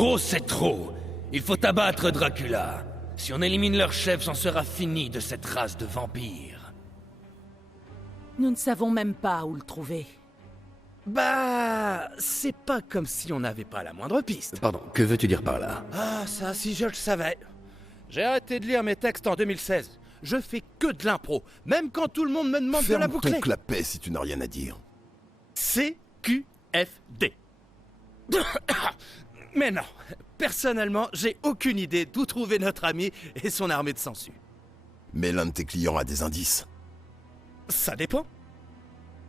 Trop, c'est trop. Il faut abattre Dracula. Si on élimine leur chef, c'en sera fini de cette race de vampires. Nous ne savons même pas où le trouver. Bah... c'est pas comme si on n'avait pas la moindre piste. Pardon, que veux-tu dire par là? Ah, ça, si je le savais. J'ai arrêté de lire mes textes en 2016. Je fais que de l'impro, même quand tout le monde me demande de la Ferme boucler. donc la paix si tu n'as rien à dire. CQFD. Mais non, personnellement, j'ai aucune idée d'où trouver notre ami et son armée de sangsues. Mais l'un de tes clients a des indices. Ça dépend.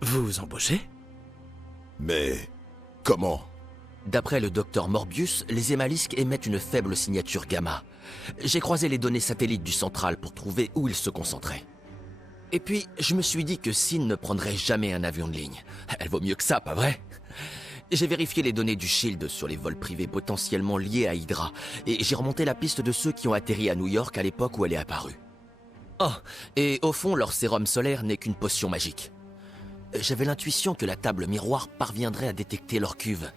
Vous vous embauchez? Mais... comment? D'après le docteur Morbius, les hémalisques émettent une faible signature gamma. J'ai croisé les données satellites du central pour trouver où ils se concentraient. Et puis, je me suis dit que Sin ne prendrait jamais un avion de ligne. Elle vaut mieux que ça, pas vrai? J'ai vérifié les données du Shield sur les vols privés potentiellement liés à Hydra, et j'ai remonté la piste de ceux qui ont atterri à New York à l'époque où elle est apparue. Oh, et au fond, leur sérum solaire n'est qu'une potion magique. J'avais l'intuition que la table miroir parviendrait à détecter leur cuve.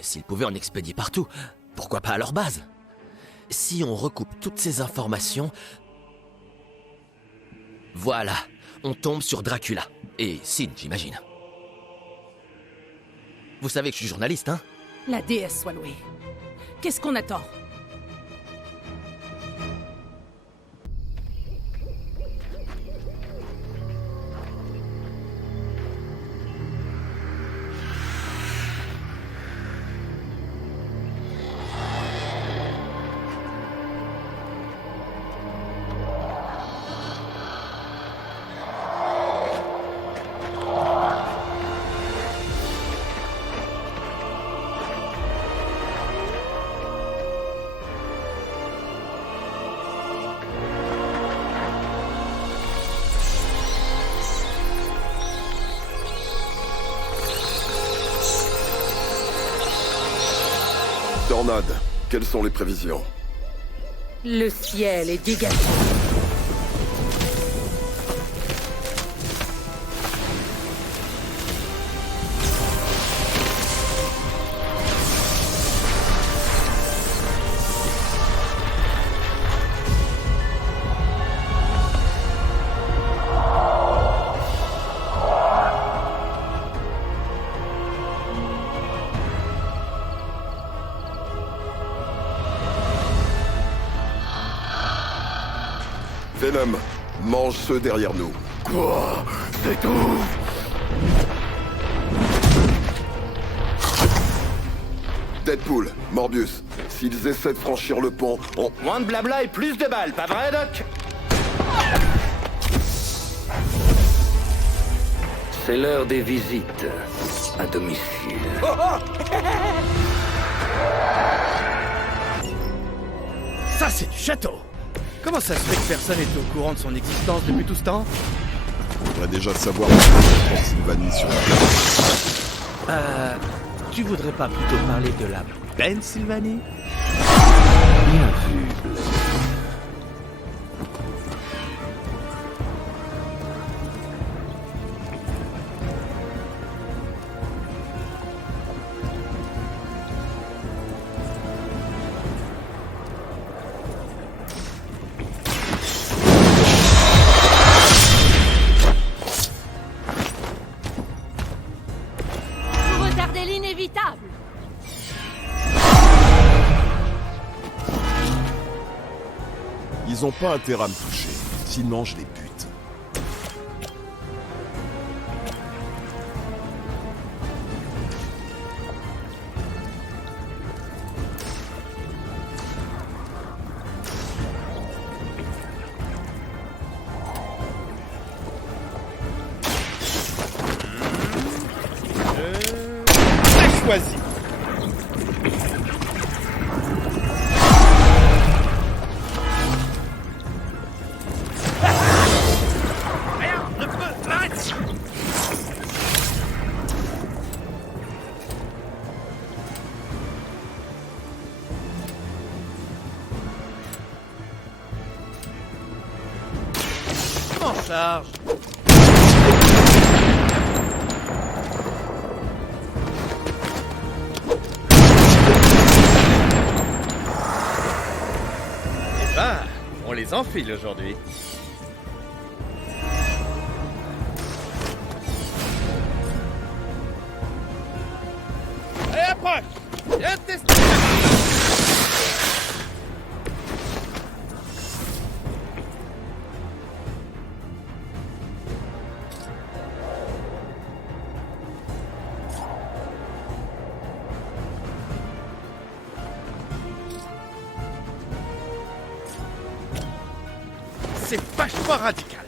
S'ils pouvaient en expédier partout, pourquoi pas à leur base? Si on recoupe toutes ces informations... Voilà, on tombe sur Dracula. Et Sin, j'imagine. Vous savez que je suis journaliste, hein? La déesse soit louée. Qu'est-ce qu'on attend? Tornade, quelles sont les prévisions? Le ciel est dégagé. Venom, mange ceux derrière nous. Quoi? C'est tout? Deadpool, Morbius, s'ils essaient de franchir le pont, on... Moins de blabla et plus de balles, pas vrai, Doc? C'est l'heure des visites à domicile. Ça, c'est du château. Comment ça se fait que personne n'était au courant de son existence depuis tout ce temps? On devrait déjà savoir la Sylvanie sur la... Tu voudrais pas plutôt parler de la Pennsylvanie? Bien vu, Blade. Vous retardez l'inévitable. Ils ont pas intérêt à me toucher, sinon je les bute. J'ai choisi. En charge. les enfile aujourd'hui. Allez, approche! Viens tester! C'est vachement radical.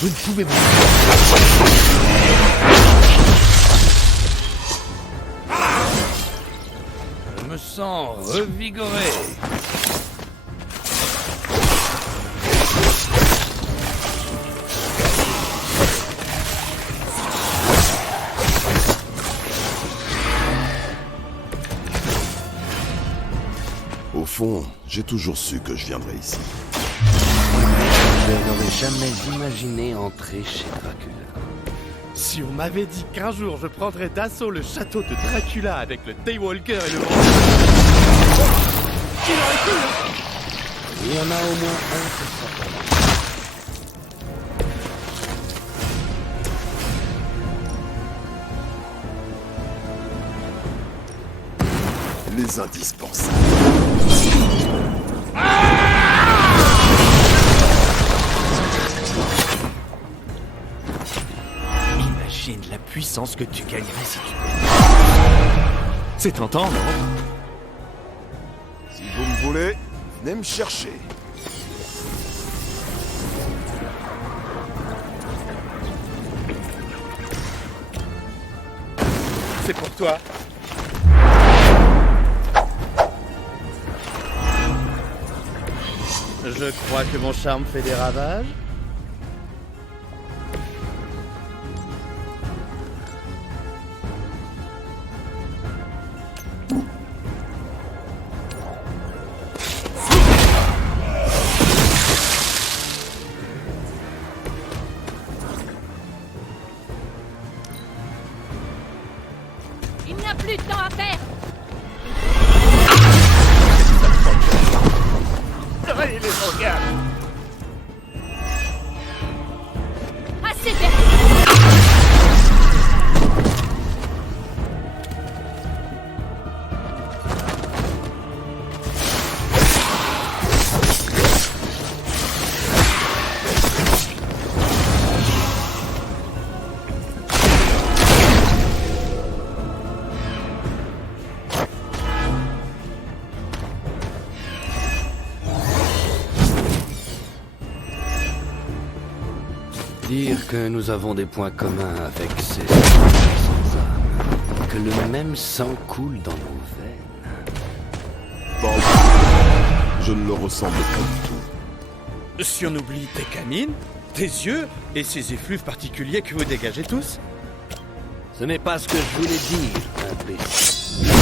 Vous ne pouvez pas. Je me sens revigoré. Au fond, j'ai toujours su que je viendrais ici. Je n'aurais jamais imaginé entrer chez Dracula. Si on m'avait dit qu'un jour je prendrais d'assaut le château de Dracula avec le Daywalker et le... Qui l'aurait cru, hein? Il y en a au moins un qui sera pour moi. Les indispensables. Imagine la puissance que tu gagnerais si tu... C'est tentant, non? Si vous me voulez, venez me chercher. C'est pour toi. Je crois que mon charme fait des ravages. Il n'y a plus de temps à perdre. Allez, les regards. Assez perdu. Dire que nous avons des points communs avec ces sans âme, que le même sang coule dans nos veines. Bon, je ne le ressemble pas du tout. Si on oublie tes canines, tes yeux et ces effluves particuliers que vous dégagez tous. Ce n'est pas ce que je voulais dire, imbécile.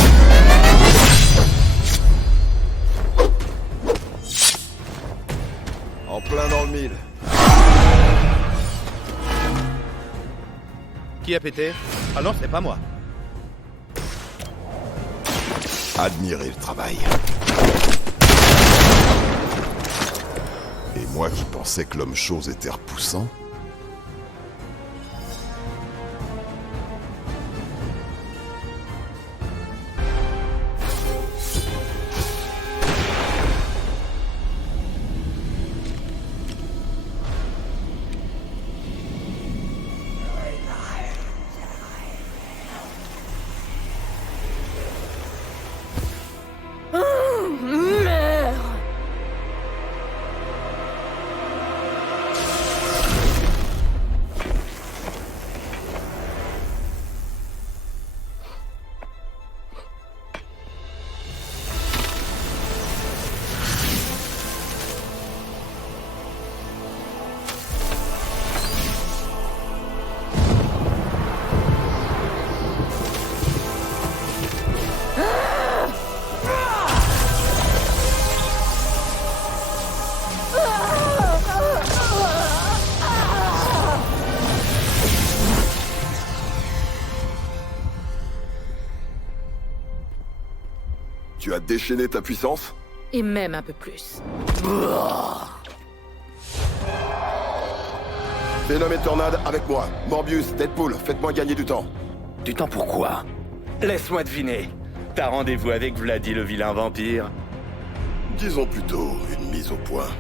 En plein dans le mille. Qui a pété? Ah non, c'est pas moi. Admirez le travail. Et moi qui pensais que l'homme-chose était repoussant. Meurs. Tu as déchaîné ta puissance? Et même un peu plus. Venom et Tornade avec moi. Morbius, Deadpool, faites-moi gagner du temps. Du temps pourquoi? Laisse-moi deviner. T'as rendez-vous avec Vladi le vilain vampire? Disons plutôt une mise au point.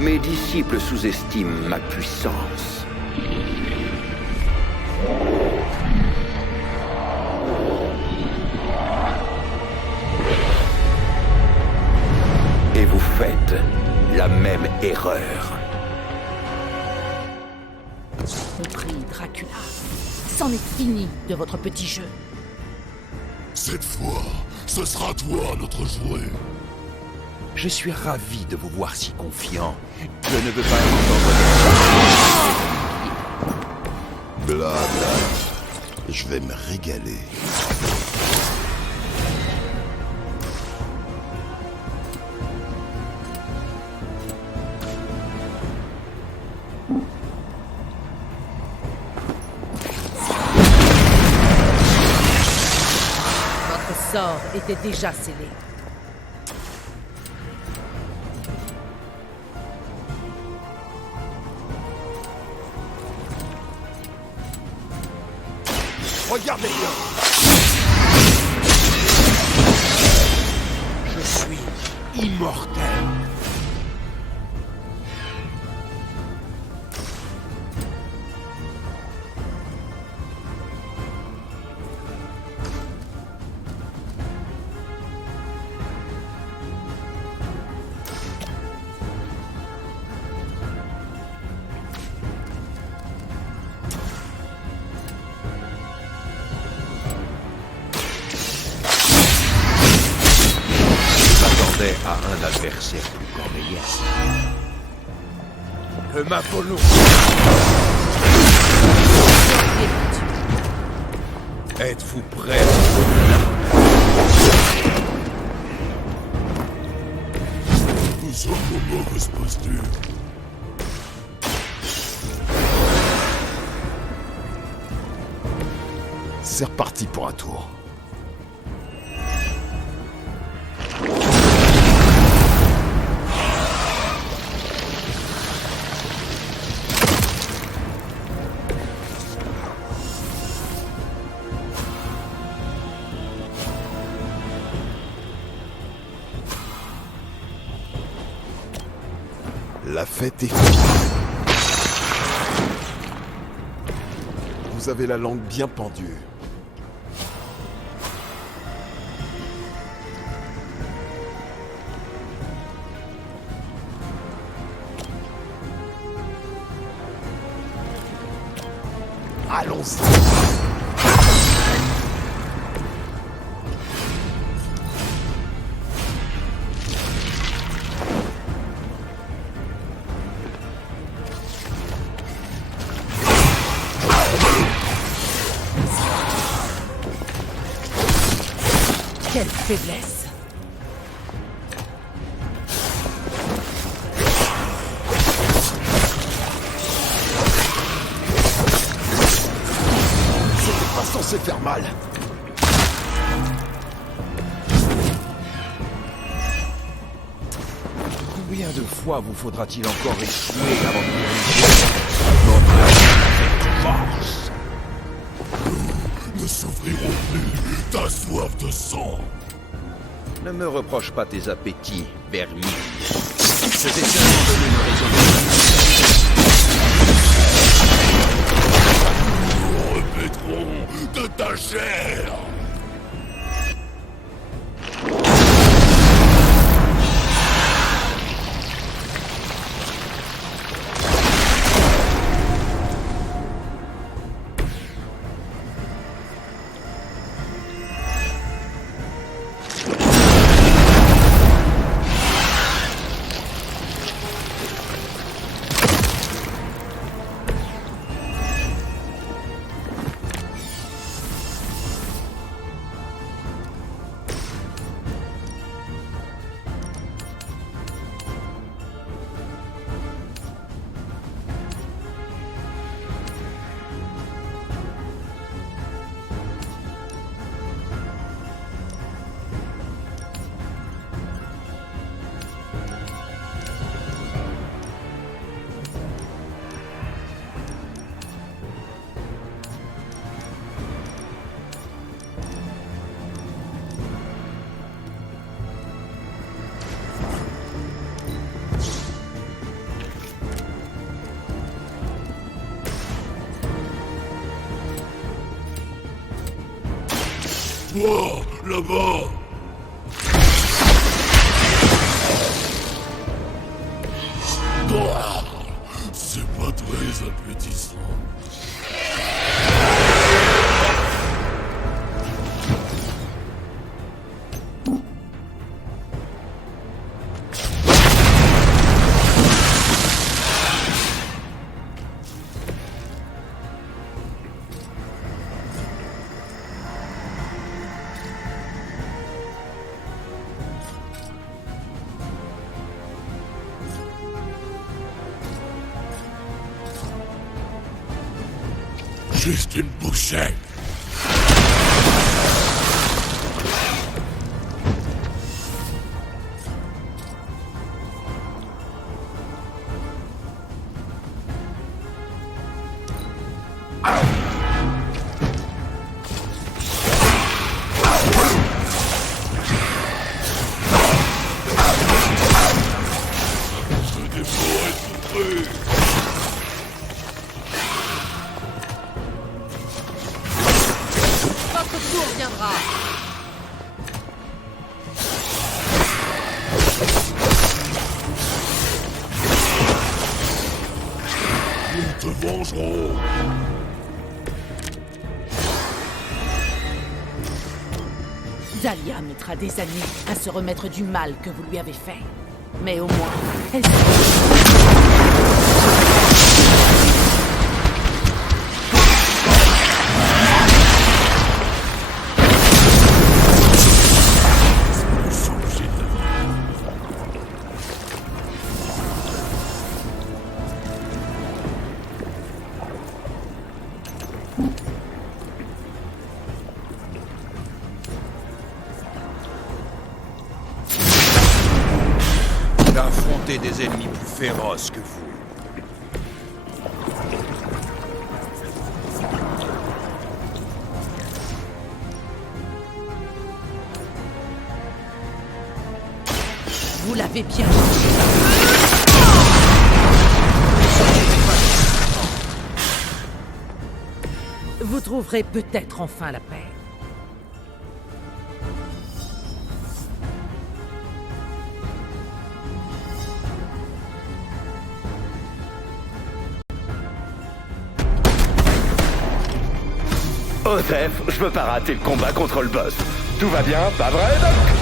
Mes disciples sous-estiment ma puissance. Et vous faites la même erreur. Compris, Dracula. C'en est fini de votre petit jeu. Cette fois, ce sera toi notre jouet. Je suis ravi de vous voir si confiant. Je ne veux pas entendre... Blabla. Je vais me régaler. Votre sort était déjà scellé. Regardez bien. Je suis immortel. À un adversaire plus cornélienne. Que ma volonté. Êtes-vous prêts? Nous sommes aux mauvaises postures. C'est reparti pour un tour. La fête est finie. Vous avez la langue bien pendue. Allons-y. Quelle faiblesse! C'était pas censé faire mal. Combien de fois vous faudra-t-il encore échouer avant de corriger notre force? Ne souffrirons plus ta soif de sang. Ne me reproche pas tes appétits, vermine. C'était seulement donné une raison Nous remettrons de ta chair. Toi, là-bas. Ah, c'est pas très appétissant. Juste une bouchée. Ce défaut est souffré. Votre tour viendra. Nous te vengerons. Dahlia mettra des années à se remettre du mal que vous lui avez fait. Mais au moins, elle d'affronter des ennemis plus féroces que vous. vous l'avez bien. Vous trouverez peut-être enfin la paix. Osef, je peux pas rater le combat contre le boss. Tout va bien, pas vrai, Doc?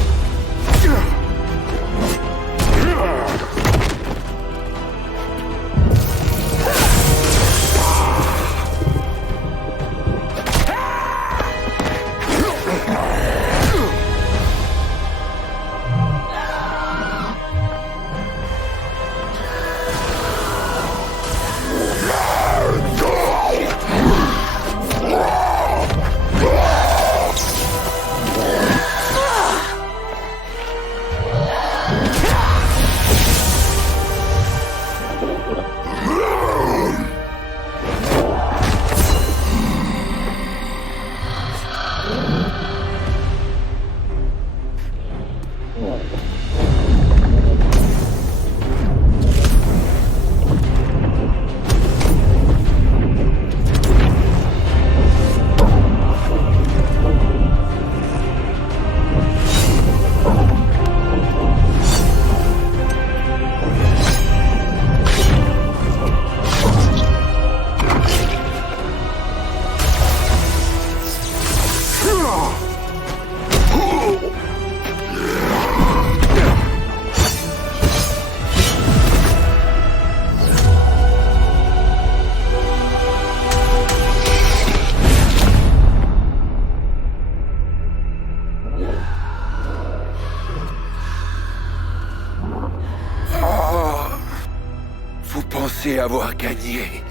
croyez avoir gagné.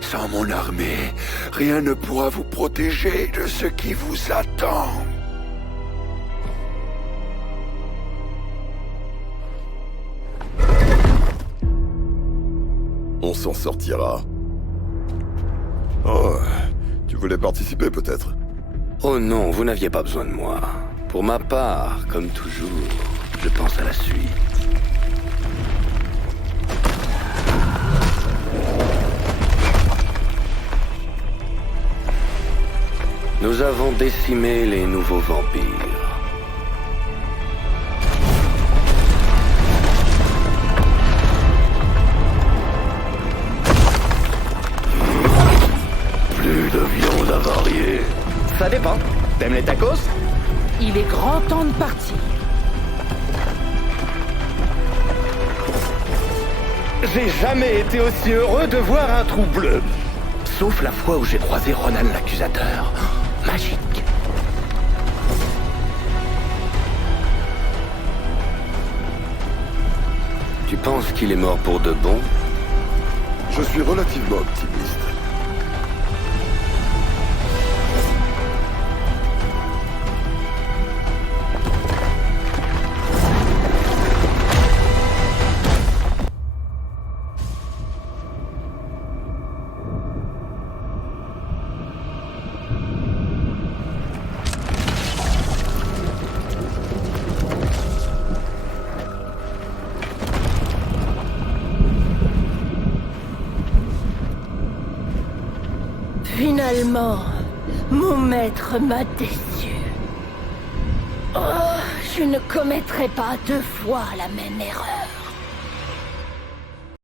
Sans mon armée, rien ne pourra vous protéger de ce qui vous attend. On s'en sortira. Oh, tu voulais participer peut-être? Oh non, vous n'aviez pas besoin de moi. Pour ma part, comme toujours, je pense à la suite. Nous avons décimé les nouveaux vampires. Plus de viande avariée. Ça dépend. T'aimes les tacos? Il est grand temps de partir. J'ai jamais été aussi heureux de voir un trou bleu. Sauf la fois où j'ai croisé Ronan l'accusateur. Magique. Tu penses qu'il est mort pour de bon? Je suis relativement optimiste. Finalement, mon maître m'a déçu. Oh, je ne commettrai pas 2 fois la même erreur.